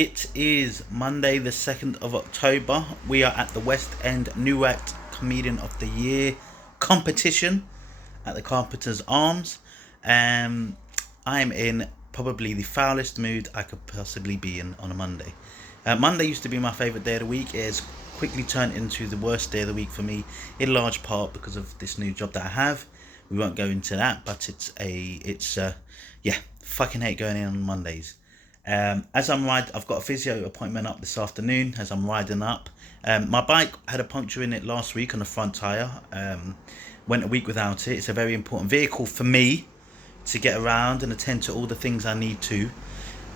It is Monday the 2nd of October. We are at the West End New Act Comedian of the Year competition at the Carpenter's Arms. I'm in probably the foulest mood I could possibly be in on a Monday. Monday used to be my favourite day of the week. It has quickly turned into the worst day of the week for me, in large part because of this new job that I have. We won't go into that, but fucking hate going in on Mondays. I've got a physio appointment up this afternoon as I'm riding up. My bike had a puncture in it last week on the front tyre. Went a week without it. It's a very important vehicle for me to get around and attend to all the things I need to.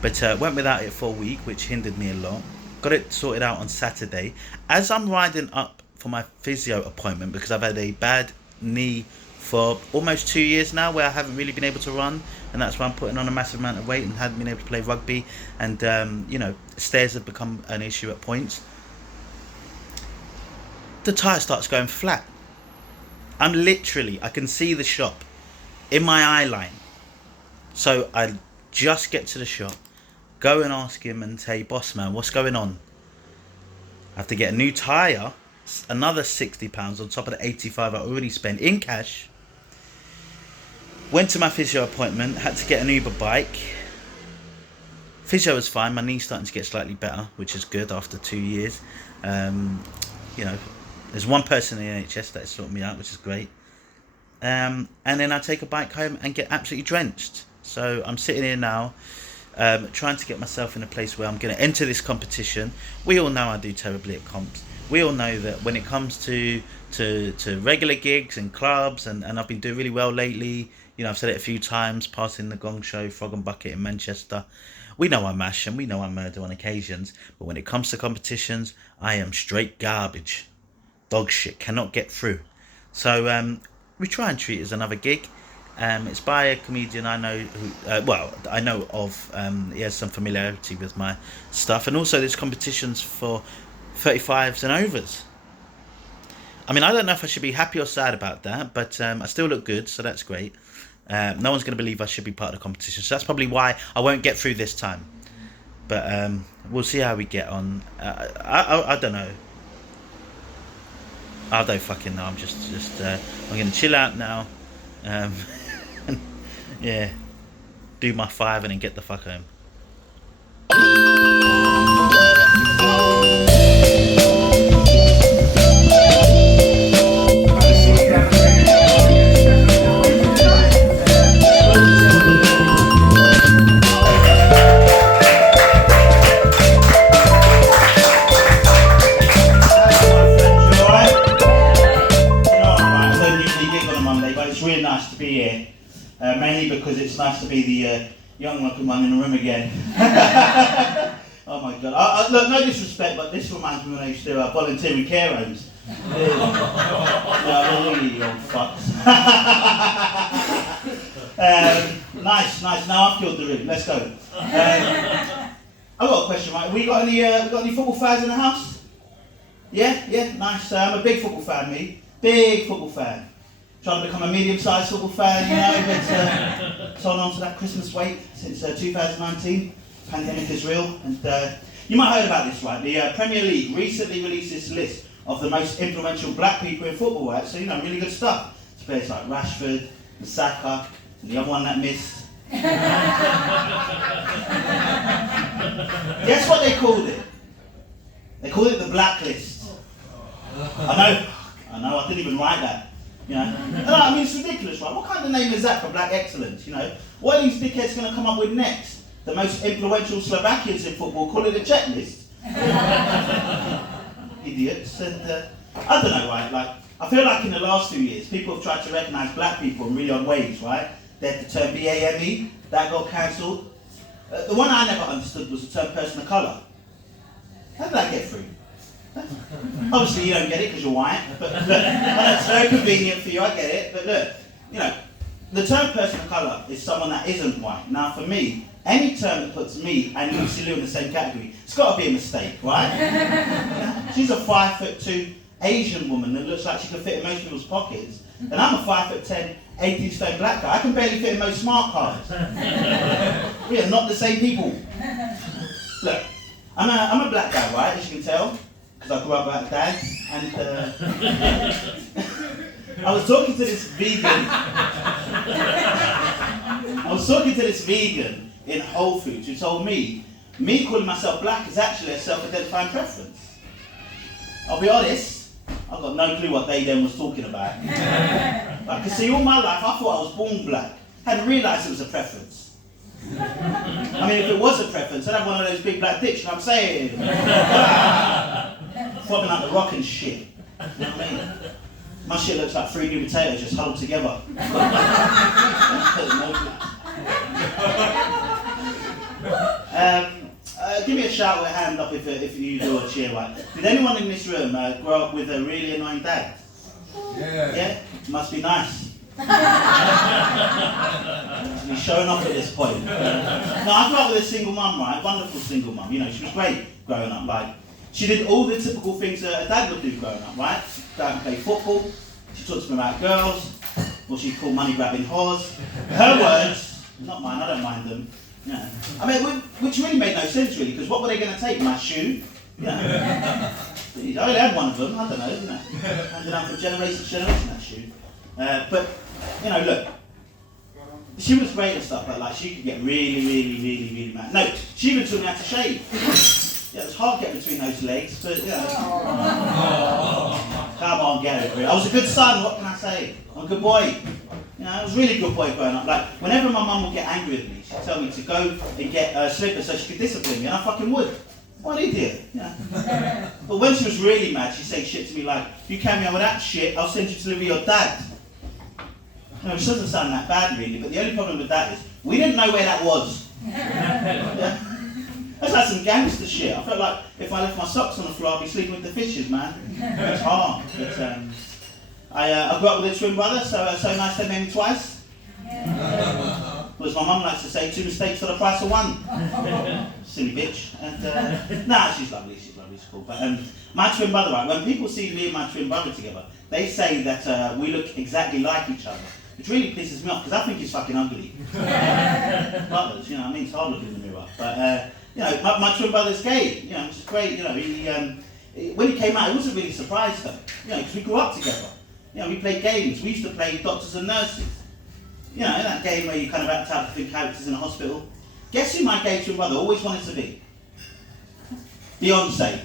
But went without it for a week, which hindered me a lot. Got it sorted out on Saturday. As I'm riding up for my physio appointment, because I've had a bad knee for almost 2 years now where I haven't really been able to run, and that's why I'm putting on a massive amount of weight and haven't been able to play rugby, and stairs have become an issue at points. The tyre starts going flat. I can see the shop in my eye line. So I just get to the shop, go and ask him and say, "Boss man, what's going on?" I have to get a new tyre, another £60 on top of the 85 I already spent in cash. Went to my physio appointment, had to get an Uber bike. Physio was fine, my knee's starting to get slightly better, which is good after 2 years. There's one person in the NHS that is sorting me out, which is great. And then I take a bike home and get absolutely drenched. So I'm sitting here now, trying to get myself in a place where I'm going to enter this competition. We all know I do terribly at comps. We all know that when it comes to regular gigs and clubs, and I've been doing really well lately. I've said it a few times, passing the Gong Show, Frog and Bucket in Manchester. We know I mash and we know I murder on occasions. But when it comes to competitions, I am straight garbage. Dog shit, cannot get through. So we try and treat it as another gig. It's by a comedian I know I know of. He has some familiarity with my stuff. And also there's competitions for 35s and overs. I mean, I don't know if I should be happy or sad about that, but I still look good, so that's great. No one's going to believe I should be part of the competition, so that's probably why I won't get through this time. But we'll see how we get on. I don't know. I don't fucking know. I'm just I'm going to chill out now. Yeah, do my 5 and then get the fuck home. Mainly because it's nice to be the young looking one in the room again. Oh my god. Look, no disrespect, but this reminds me when I used to volunteer in care homes. Really old fucks. Nice. Now I've killed the room. Let's go. I've got a question, right? We got any football fans in the house? Yeah, nice. I'm a big football fan, me. Big football fan. Trying to become a medium-sized football fan, but it's on to that Christmas wait since 2019. Pandemic is real, and you might have heard about this, right? The Premier League recently released this list of the most influential black people in football, right? So, really good stuff. It's players like Rashford, and Saka, and the other one that missed. Guess what they called it? They called it the blacklist. I know, I didn't even write that. It's ridiculous, right? What kind of name is that for black excellence? What are these dickheads going to come up with next? The most influential Slovakians in football, call it a checklist. Idiots. And I don't know, right? I feel like in the last 2 years, people have tried to recognise black people in really odd ways, right? They had the term BAME, that got cancelled. The one I never understood was the term person of colour. How did that get through? Obviously you don't get it because you're white, but look, it's very convenient for you, I get it, but look, the term person of colour is someone that isn't white. Now for me, any term that puts me and Lucy Liu in the same category, it's got to be a mistake, right? She's a 5'2" Asian woman that looks like she could fit in most people's pockets, and I'm a 5'10", 18 stone black guy. I can barely fit in most smart cars. We are not the same people. Look, I'm a black guy, right? As you can tell, because I grew up without a dad, and I was talking to this vegan. In Whole Foods who told me calling myself black is actually a self-identifying preference. I'll be honest, I've got no clue what they then was talking about. I could see all my life, I thought I was born black. Hadn't realised it was a preference. I mean, if it was a preference, I'd have one of those big black dicks, you know what I'm saying? Flopping like the rock and shit. You know what I mean? My shit looks like 3 new potatoes just huddled together. Give me a shout or a hand up if you do a cheer, right? Did anyone in this room grow up with a really annoying dad? Yeah. Yeah? Must be nice. He's showing off at this point. No, I grew up with a single mum, right? Wonderful single mum. You know, she was great growing up. Like, she did all the typical things that a dad would do growing up, right? Go out and play football. She talked to me about girls, what she called money grabbing whores. Her words, not mine, I don't mind them. Yeah. I mean, which really made no sense, really, because what were they going to take? My shoe? Yeah. I only had one of them, I don't know, isn't it? Handed down from generation to generation, that shoe. But, you know, look, she was great and stuff, but like, she could get really mad. No, she even taught me how to shave. Yeah, it was hard getting between those legs, but, you know. Come on, get it, really. I was a good son, what can I say? I'm a good boy. You know, I was a really good boy growing up. Like, whenever my mum would get angry with me, she'd tell me to go and get slippers so she could discipline me, and I fucking would. What an idiot, you know. But when she was really mad, she'd say shit to me like, you carry on with that shit, I'll send you to live with your dad. You know, which doesn't sound that bad really, but the only problem with that is, we didn't know where that was. Yeah? That's like some gangster shit. I felt like if I left my socks on the floor, I'd be sleeping with the fishes, man. It's hard. But, I grew up with a twin brother, so nice they made me twice. As my mum likes to say, 2 mistakes for the price of 1. Silly bitch. And nah, she's lovely, she's cool. But my twin brother, right, when people see me and my twin brother together, they say that we look exactly like each other. Which really pisses me off, because I think he's fucking ugly. Brothers, you know what I mean? It's hard looking in the mirror. But, you know, my twin brother's gay, you know, which is great. You know, when he came out, he wasn't really surprised though. You know, because we grew up together. You know, we played games. We used to play doctors and nurses. You know, that game where you kind of act out different characters in a hospital. Guess who my gay twin brother always wanted to be? Beyonce.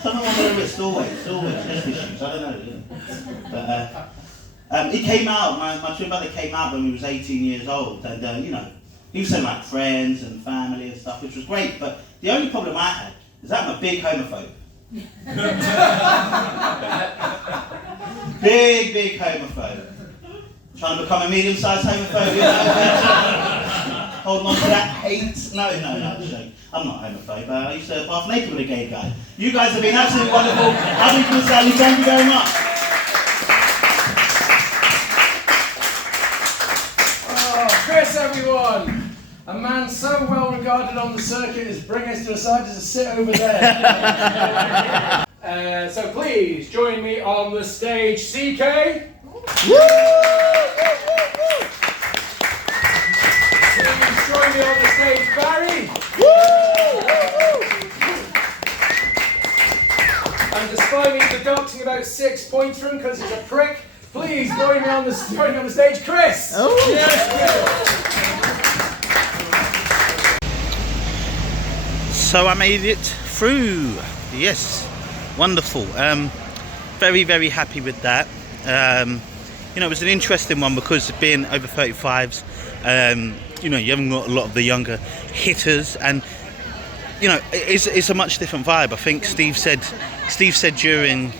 Someone on their wrist, always. There's issues, I don't know. You know. But he came out, my twin brother came out when he was 18 years old. And, you know, he was saying like friends and family and stuff, which was great. But the only problem I had is that I'm a big homophobe. big homophobe. Trying to become a medium-sized homophobe, you know? Holding on to that hate. No, I'm not a homophobe. I used to bath naked with a gay guy. You guys have been absolutely wonderful. I've been cool, Sally. Thank you very much. Oh, Chris, everyone. A man so well regarded on the circuit as Bringers decided to sit over there. So please join me on the stage, CK. Woo! Please join me on the stage, Barry. Woo! And despite me deducting about 6 points from him because he's a prick, please join me on the stage, Chris. Oh. Yes, So I made it through. Yes, wonderful. Very happy with that. You know, it was an interesting one because being over 35s, you know, you haven't got a lot of the younger hitters, and you know, it's a much different vibe. I think Steve said during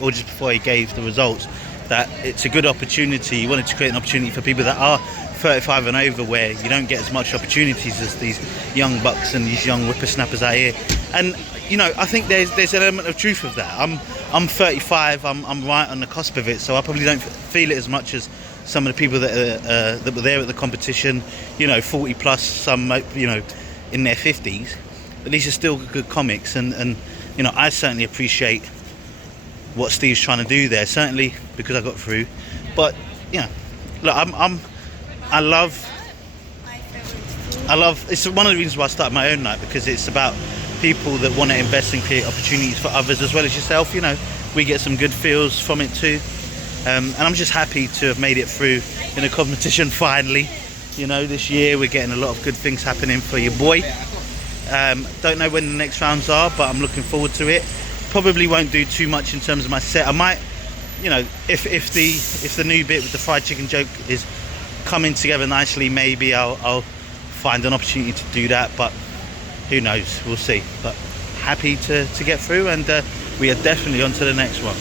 or just before he gave the results that it's a good opportunity. He wanted to create an opportunity for people that are 35 and over, where you don't get as much opportunities as these young bucks and these young whippersnappers out here. And you know, I think there's an element of truth of that. I'm 35. I'm right on the cusp of it, so I probably don't feel it as much as some of the people that were there at the competition. You know, 40 plus, some you know in their 50s. But these are still good comics, and you know, I certainly appreciate what Steve's trying to do there. Certainly because I got through. But you know, look, I love. My favorite food it's one of the reasons why I started my own night, because it's about people that want to invest and create opportunities for others as well as yourself. You know, we get some good feels from it too, and I'm just happy to have made it through in a competition finally. You know, this year we're getting a lot of good things happening for your boy. Don't know when the next rounds are, but I'm looking forward to it. Probably won't do too much in terms of my set. I might, you know, if the new bit with the fried chicken joke is coming together nicely, maybe I'll find an opportunity to do that, but who knows, we'll see. But happy to get through, and we are definitely on to the next one.